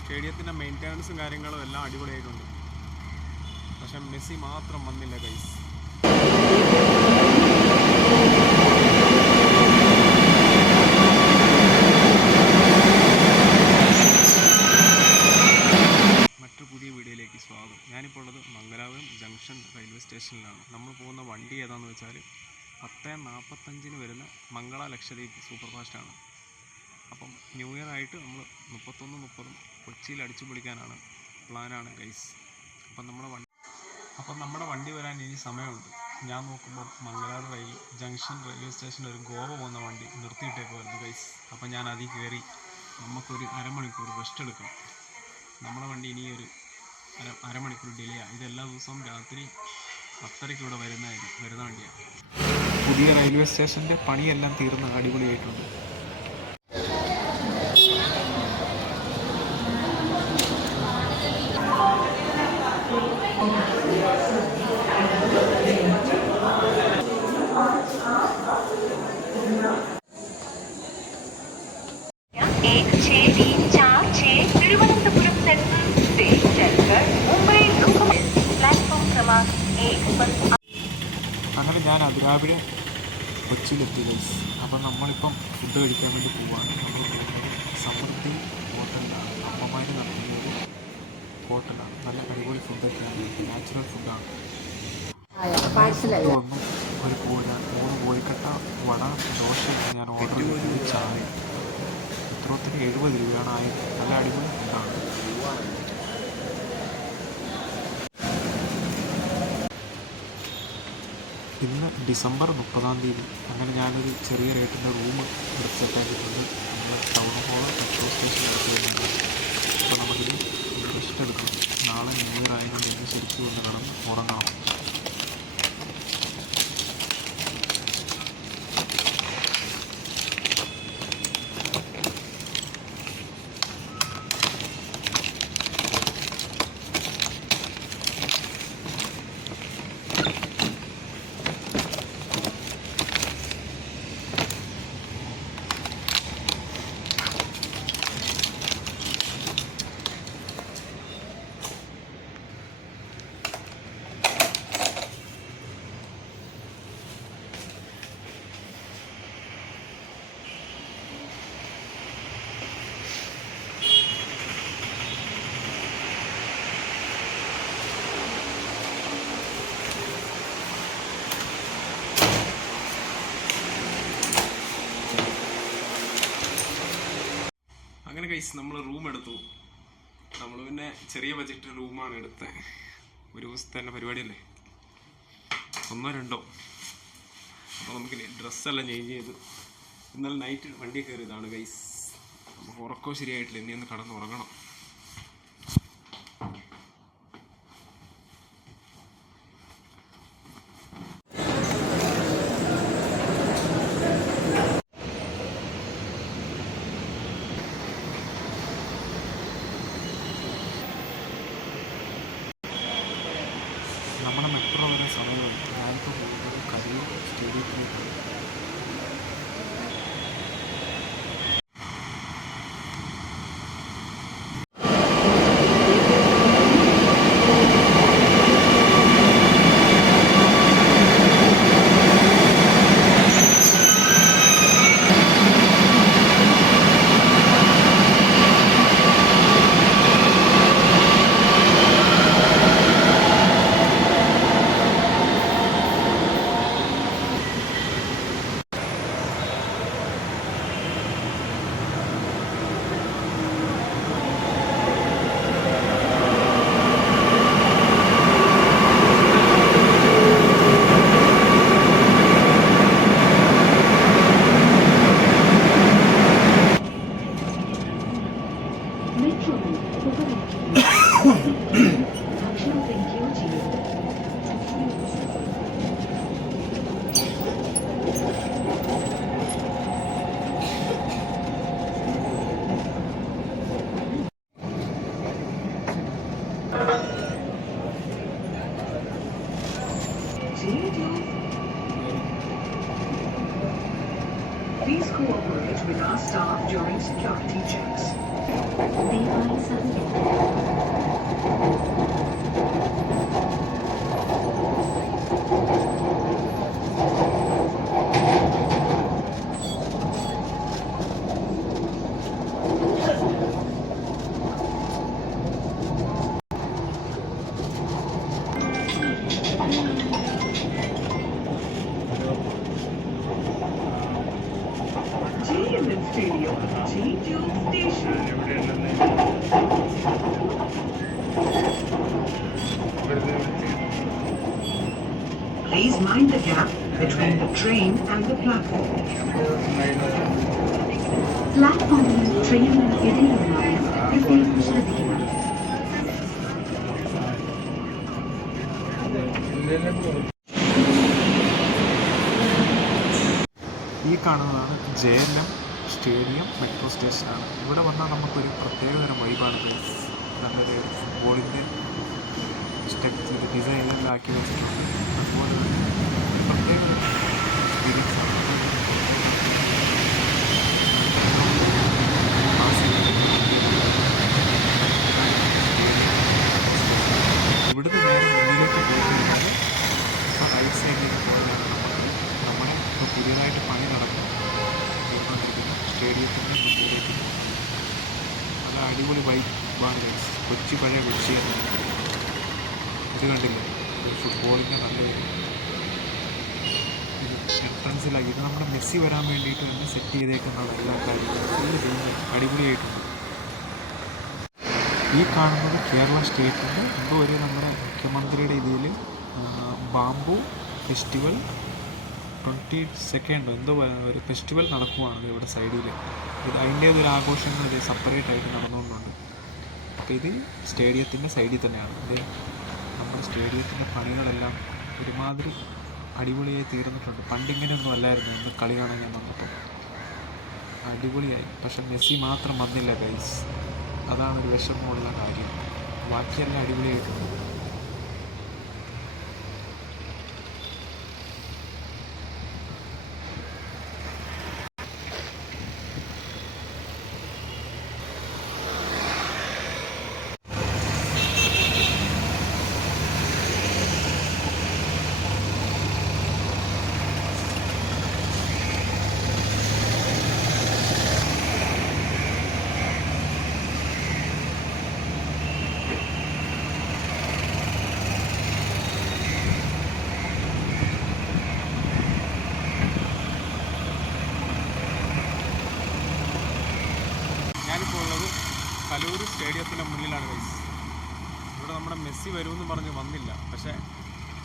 സ്റ്റേഡിയത്തിൻ്റെ മെയിൻ്റനൻസും കാര്യങ്ങളും എല്ലാം അടിപൊളിയായിട്ടുണ്ട്. പക്ഷെ മെസ്സി മാത്രം വന്നില്ല ഗൈസ്. മറ്റൊരു പുതിയ വീഡിയോയിലേക്ക് സ്വാഗതം. ഞാനിപ്പോൾ ഉള്ളത് മംഗലാപുരം ജംഗ്ഷൻ റെയിൽവേ സ്റ്റേഷനിലാണ്. നമ്മൾ പോകുന്ന വണ്ടി ഏതാണെന്ന് വെച്ചാൽ 10:45 വരുന്ന മംഗള ലക്ഷദ്വീപ് സൂപ്പർ ഫാസ്റ്റാണ്. അപ്പം ന്യൂ ഇയർ ആയിട്ട് നമ്മൾ 31-30 കൊച്ചിയിൽ അടിച്ചു പൊളിക്കാനാണ് പ്ലാനാണ് ഗൈസ്. അപ്പം നമ്മുടെ വണ്ടി വരാൻ ഇനി സമയമുണ്ട്. ഞാൻ നോക്കുമ്പോൾ മംഗലാപുരം ജംഗ്ഷൻ റെയിൽവേ സ്റ്റേഷനിൽ ഒരു ഗോവ പോകുന്ന വണ്ടി നിർത്തിയിട്ടേക്കുമായിരുന്നു ഗൈസ്. അപ്പം ഞാൻ അതിൽ കയറി നമുക്കൊരു അരമണിക്കൂർ റെസ്റ്റ് എടുക്കണം. നമ്മുടെ വണ്ടി ഇനി ഒരു അരമണിക്കൂർ ഡിലേ ആണ്. ഇതെല്ലാ ദിവസവും രാത്രി 10:30 ഇവിടെ വരുന്ന വണ്ടിയാണ്. പുതിയ റെയിൽവേ സ്റ്റേഷൻ്റെ പണിയെല്ലാം തീർന്ന് അടിപൊളിയായിട്ടുണ്ട്. അങ്ങനെ ഞാൻ അതിരാവിലെ കൊച്ചിയിലെത്തി ഗൈസ്. അപ്പം നമ്മളിപ്പം ഫുഡ് കഴിക്കാൻ വേണ്ടി പോവുകയാണ്. നമ്മൾ പോകുന്നത് സമൃദ്ധി ഹോട്ടലിലാണ്. അമ്മമാർ നടത്തുന്ന ഒരു ഹോട്ടലാണ്. നല്ല അടിപൊളി ഫുഡൊക്കെയാണ്, നാച്ചുറൽ ഫുഡാണ്. ഒന്നും ഒരു 3 കോഴിക്കട്ട, വട, ദോശ ഞാൻ ഓർഡർ ചെയ്തത്. ചായ ഇത്രത്തിന് 70 രൂപയാണ്. നല്ല അടിപൊളി ഫുഡാണ്. ഇന്ന് ഡിസംബർ 30-ാം തീയതി. അങ്ങനെ ഞാനൊരു ചെറിയ റേറ്റിൻ്റെ റൂം എടുത്ത് സെറ്റാക്കിയിട്ടുണ്ട്. നമ്മൾ ടൗൺ ഹാൾ മെട്രോ സ്റ്റേഷൻ എടുത്തിരുന്നത്. അപ്പോൾ നമുക്കിത് റെസ്റ്റ് എടുക്കണം. നാളെ ന്യൂ ഇയർ ആയതുകൊണ്ട് എനിക്ക് ശരിക്കും ഒന്ന് കിടന്ന് ഉറങ്ങണം. അങ്ങനെ ഗൈസ് നമ്മൾ റൂം എടുത്തു. നമ്മൾ പിന്നെ ചെറിയ ബജറ്റ് റൂമാണ് എടുത്തത്. ഒരു ദിവസത്തെ തന്നെ പരിപാടിയല്ലേ, 1-2. അപ്പോൾ നമുക്ക് ഡ്രസ്സെല്ലാം ചേഞ്ച് ചെയ്ത് ഇന്നലെ നൈറ്റ് വണ്ടി കയറിയതാണ് ഗൈസ്. നമുക്ക് ഉറക്കവും ശരിയായിട്ടില്ല. ഇനി ഒന്ന് കടന്നുറങ്ങണം. നമ്മുടെ മെട്രോ വരെ സമയമായി. ഞാനിപ്പോൾ പോകുന്നത് കരിയൂർ സ്റ്റേഡിയത്തിലേക്കാണ്. staff during security checks. ദയവായി സഹകരിക്കുക. JMN Stadium, Jeju Station. Please mind the gap between the train and the platform. പ്ലാറ്റ്ഫോമിൽ ട്രെയിനിന് ഇടയിലുള്ളവർ പ്രത്യേകം ശ്രദ്ധിക്കുക. ഈ കാണുന്നതാണ് JLM സ്റ്റേഡിയം മെട്രോ സ്റ്റേഷനാണ്. ഇവിടെ വന്നാൽ നമുക്കൊരു പ്രത്യേകതരം വൈബാണ്. നല്ലൊരു ഫുട്ബോളിൻ്റെ സ്റ്റെപ്സ് ഡിസൈനെല്ലാം ആക്കി വെച്ചിട്ടുണ്ട്. അതുപോലെ തന്നെ ഒരു പ്രത്യേകതരം എക്സ്പീരിയൻസ് ആണ്. ഇവിടുന്ന് നേരെ മുന്നിലേക്ക് പോയിട്ടുള്ളത് ഇപ്പോൾ റൈറ്റ് സൈഡിലേക്ക് പോയാലാണ് നമ്മുടെ ഇപ്പോൾ പുതിയതായിട്ട് പണി നടന്നുകൊണ്ടിരിക്കുന്ന സ്റ്റേഡിയത്തിൻ്റെ മുന്നിലേക്ക് നല്ല അടിപൊളി വൈബാണ്. കൊച്ചി പഴയ കൊച്ചി ഇത് കണ്ടില്ലേ, ഫുട്ബോളിൻ്റെ നല്ലൊരു ഇത് എൻട്രൻസിലാക്കി. ഇത് നമ്മുടെ മെസ്സി വരാൻ വേണ്ടിയിട്ട് തന്നെ സെറ്റ് ചെയ്തേക്കുന്ന എല്ലാ കാര്യങ്ങളും ഫുള്ള് ചെയ്യുന്നത് അടിപൊളിയായിട്ടുണ്ട്. ഈ കാണുന്നത് കേരള സ്റ്റേറ്റിൻ്റെ എന്തോ ഒരു നമ്മുടെ മുഖ്യമന്ത്രിയുടെ ഇതിൽ ബാംബു ഫെസ്റ്റിവൽ 22nd എന്തോ ഒരു ഫെസ്റ്റിവൽ നടക്കുവാണ് ഇവിടെ സൈഡിൽ. ഇത് അതിൻ്റെ ഒരു ആഘോഷങ്ങൾ ഇത് സെപ്പറേറ്റ് ആയിട്ട് നടന്നുകൊണ്ടുണ്ട്. അപ്പോൾ ഇത് സ്റ്റേഡിയത്തിൻ്റെ സൈഡിൽ തന്നെയാണ്. ഇത് നമ്മുടെ സ്റ്റേഡിയത്തിൻ്റെ പണികളെല്ലാം ഒരുമാതിരി അടിപൊളിയായി തീർന്നിട്ടുണ്ട്. പണ്ടിങ്ങനെയൊന്നും അല്ലായിരുന്നു. ഇന്ന് കളി കാണാൻ ഞാൻ വന്നപ്പോൾ അടിപൊളിയായി. പക്ഷെ മെസ്സി മാത്രം വന്നില്ല ഗൈസ്, അതാണൊരു വിഷമമുള്ള കാര്യം. ബാക്കിയെല്ലാം അടിപൊളിയായിട്ടുണ്ട്. ഞാനിപ്പോൾ ഉള്ളത് കലൂർ സ്റ്റേഡിയത്തിൻ്റെ മുന്നിലാണ് ഗൈസ്. ഇവിടെ നമ്മുടെ മെസ്സി വരുമെന്ന് പറഞ്ഞ് വന്നില്ല, പക്ഷേ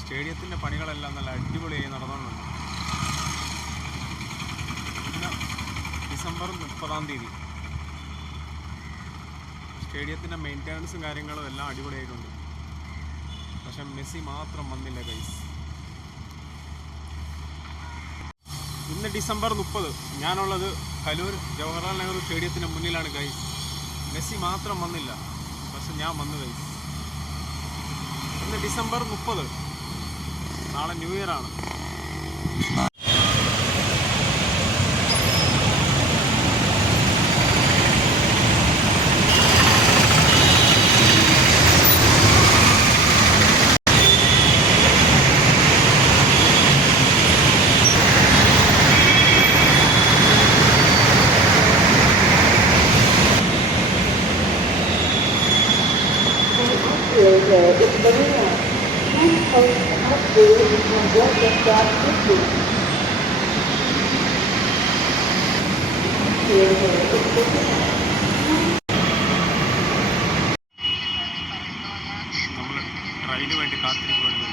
സ്റ്റേഡിയത്തിൻ്റെ പണികളെല്ലാം നല്ല അടിപൊളിയായി നടന്നുകൊണ്ടുണ്ട്. ഇന്ന് ഡിസംബർ 30 സ്റ്റേഡിയത്തിൻ്റെ മെയിൻ്റനൻസും കാര്യങ്ങളും എല്ലാം അടിപൊളിയായിട്ടുണ്ട്. പക്ഷെ മെസ്സി മാത്രം വന്നില്ല ഗൈസ്. ഇന്ന് ഡിസംബർ 30 ഞാനുള്ളത് കലൂർ ജവഹർലാൽ നെഹ്റു സ്റ്റേഡിയത്തിൻ്റെ മുന്നിലാണ് ഗൈസ്. മെസ്സി മാത്രം വന്നില്ല, പക്ഷെ ഞാൻ വന്നു ഗൈസ്. ഇന്ന് ഡിസംബർ 30, നാളെ ന്യൂ ഇയർ ആണ്. നമ്മൾ ട്രെയിന് വേണ്ടി കാത്തിരിക്കുകയാണ്.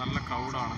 നല്ല ക്രൗഡാണ്.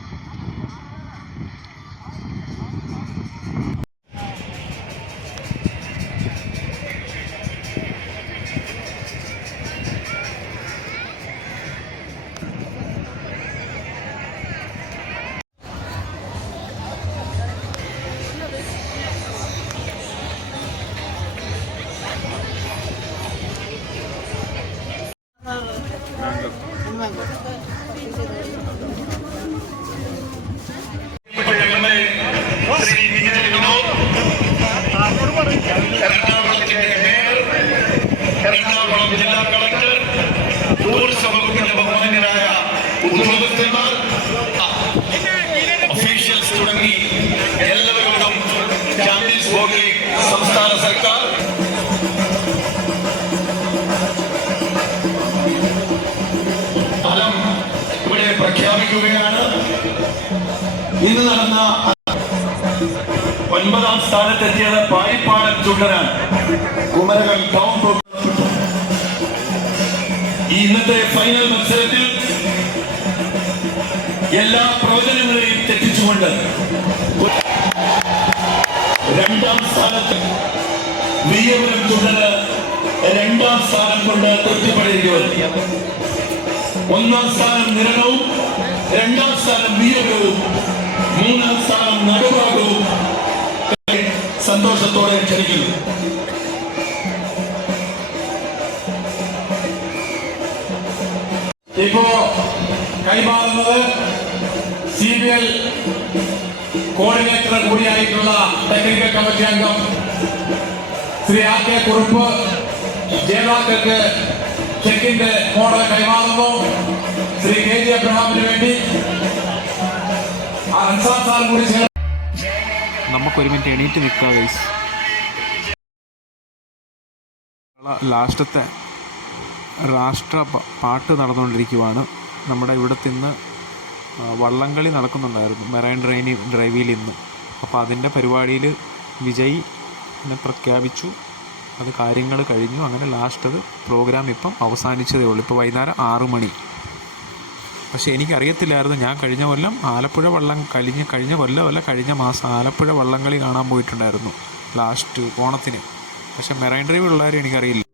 എറണാകുളം ജില്ലാ കളക്ടർ, ടൂറിസം വകുപ്പിന്റെ ബഹുമാന്യരായ ഉദ്യോഗസ്ഥന്മാർ, ഒഫീഷ്യൽസ് തുടങ്ങി എല്ലാവരോടും ചാമ്പ്യൻസ് ബോർഡ് സംസ്ഥാന സർക്കാർ ഫലം ഇവിടെ പ്രഖ്യാപിക്കുകയാണ്. ഇന്ന് നടന്ന 9ാം സ്ഥാനത്തെത്തിയത് പായിപ്പാടൻ ചുണ്ടനാൻ കുമരകം ടൗൺ. ഇന്നത്തെ ഫൈനൽ മത്സരത്തിൽ എല്ലാ പ്രവചനങ്ങളെയും തെറ്റിച്ചുകൊണ്ട് 2ാം സ്ഥാനത്ത് വിയ്യപുരം ചുണ്ടന് 2ാം സ്ഥാനം കൊണ്ട് തൃപ്തിപ്പെട്ടിരിക്കുന്നു. 1ാം സ്ഥാനം നിരണവും, 2ാം സ്ഥാനം വിയ്യപുരവും, 3ാം സ്ഥാനം നടുഭാഗവും സന്തോഷത്തോടെ ക്ഷണിക്കുന്നു. ഇപ്പോ കൈമാറുന്നത് CBL കോർഡിനേറ്റർ കൂടിയായിട്ടുള്ള ടെക്നിക്കൽ കമ്മിറ്റി അംഗം ശ്രീ RK കുറുപ്പ് ജേതാക്കൾക്ക് ചെക്കിന്റെ മോഡൽ കൈമാറുന്നു. ശ്രീ KG അബ്രഹാമിന് വേണ്ടി അൻസാർ സാർ കൂടി നമുക്കൊരു മിനിറ്റ് എണീറ്റ് നിൽക്കുക ഗൈസ്. ലാസ്റ്റത്തെ രാഷ്ട്ര പാട്ട് നടന്നുകൊണ്ടിരിക്കുവാണ്. നമ്മുടെ ഇവിടുത്തെ ഇന്ന് വള്ളംകളി നടക്കുന്നുണ്ടായിരുന്നു മെറൈൻ ഡ്രൈവിൽ ഇന്ന്. അപ്പോൾ അതിൻ്റെ പരിപാടിയിൽ വിജയിനെ പ്രഖ്യാപിച്ചു. അത് കാര്യങ്ങൾ കഴിഞ്ഞു. അങ്ങനെ ലാസ്റ്റ് അത് പ്രോഗ്രാം ഇപ്പം അവസാനിച്ചതേ ഉള്ളൂ. ഇപ്പോൾ വൈകുന്നേരം 6 മണി. പക്ഷേ എനിക്കറിയത്തില്ലായിരുന്നു. ഞാൻ കഴിഞ്ഞ കൊല്ലം ആലപ്പുഴ കഴിഞ്ഞ മാസം ആലപ്പുഴ വള്ളംകളി കാണാൻ പോയിട്ടുണ്ടായിരുന്നു ലാസ്റ്റ് ഓണത്തിന്. പക്ഷേ മെറൈൻ ഡ്രൈവ് ഉള്ളവരും എനിക്കറിയില്ല.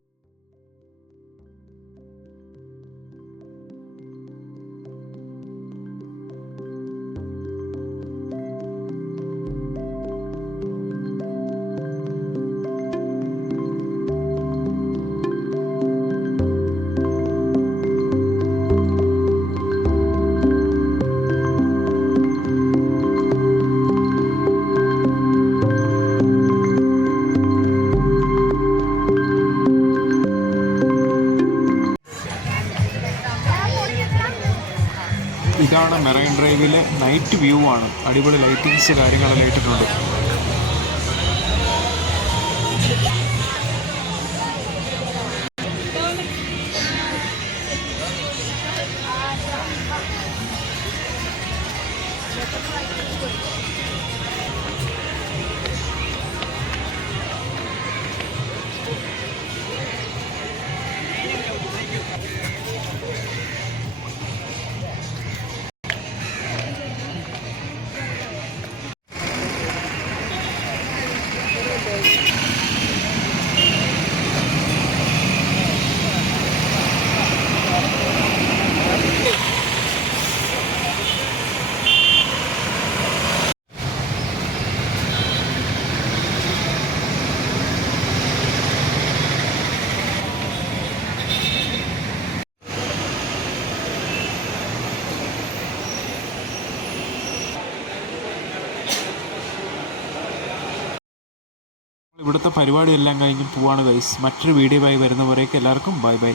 ഇതാണ് മെറൈൻ ഡ്രൈവിലെ നൈറ്റ് വ്യൂ ആണ്. അടിപൊളി ലൈറ്റിങ്സ് കാര്യങ്ങളെല്ലാം ഇട്ടിട്ടുണ്ട്. ഇവിടുത്തെ പരിപാടിയെല്ലാം കഴിഞ്ഞ് പോവാണ് ഗൈസ്. മറ്റൊരു വീഡിയോ ആയി വരുന്നവരേക്ക് എല്ലാവർക്കും ബൈ ബൈ.